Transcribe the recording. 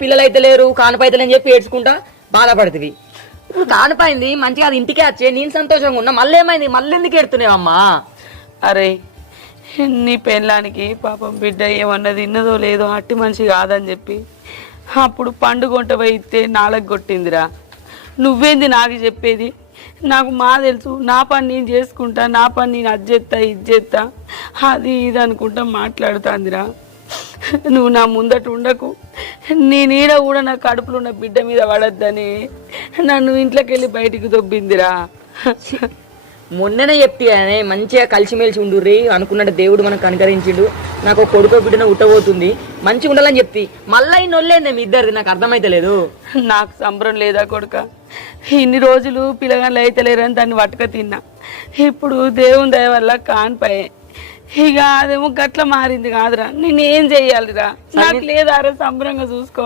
పిల్లలు అయితే లేరు కానపైతలేని చెప్పి ఏడ్చుకుంటా బాధపడుతుంది. ఇప్పుడు కానపైంది మంచిగా అది ఇంటికే వచ్చే నేను సంతోషంగా ఉన్నా, మళ్ళీ ఏమైంది, మళ్ళీ ఎందుకు ఎడుతున్నావమ్మా? అరే నీ పెళ్ళానికి పాపం బిడ్డ ఏమన్నా తిన్నదో లేదో అట్టి మనిషి కాదని చెప్పి అప్పుడు పండుగొంట పోయితే నాలుగు కొట్టిందిరా. నువ్వేంది నాకు చెప్పేది? నాకు మా తెలుసు, నా పని నేను చేసుకుంటా, నా పని నేను అది చేస్తా ఇది చేస్తా అది ఇది అనుకుంటా మాట్లాడుతాందిరా. నువ్వు నా ముందట ఉండకు, నీ నీడ కూడా నా కడుపులో ఉన్న బిడ్డ మీద పడద్దని నన్ను ఇంట్లోకి వెళ్ళి బయటికి దొబ్బిందిరా. మొన్ననే చెప్తే మంచిగా కలిసిమెలిసి ఉండుర్రి అనుకున్నట్టు దేవుడు మనకు కనుకరించిండు, నాకు ఒక కొడుకో బిడ్డను ఉట్టబోతుంది మంచిగా ఉండాలని చెప్తి, మళ్ళీ ఈ నొల్లేంది మీ ఇద్దరిది నాకు అర్థమైతే లేదు. నాకు సంబరం లేదా కొడుక? ఇన్ని రోజులు పిల్లగాళ్ళు అయితే లేరని దాన్ని వట్టుక తిన్నా, ఇప్పుడు దేవుని దయ వల్ల కానిపోయే. ఇక అదేమో గట్ల మారింది కాదురా, నేనేం చెయ్యాలిరా? నాకు లేదారా సంబరంగా చూసుకో.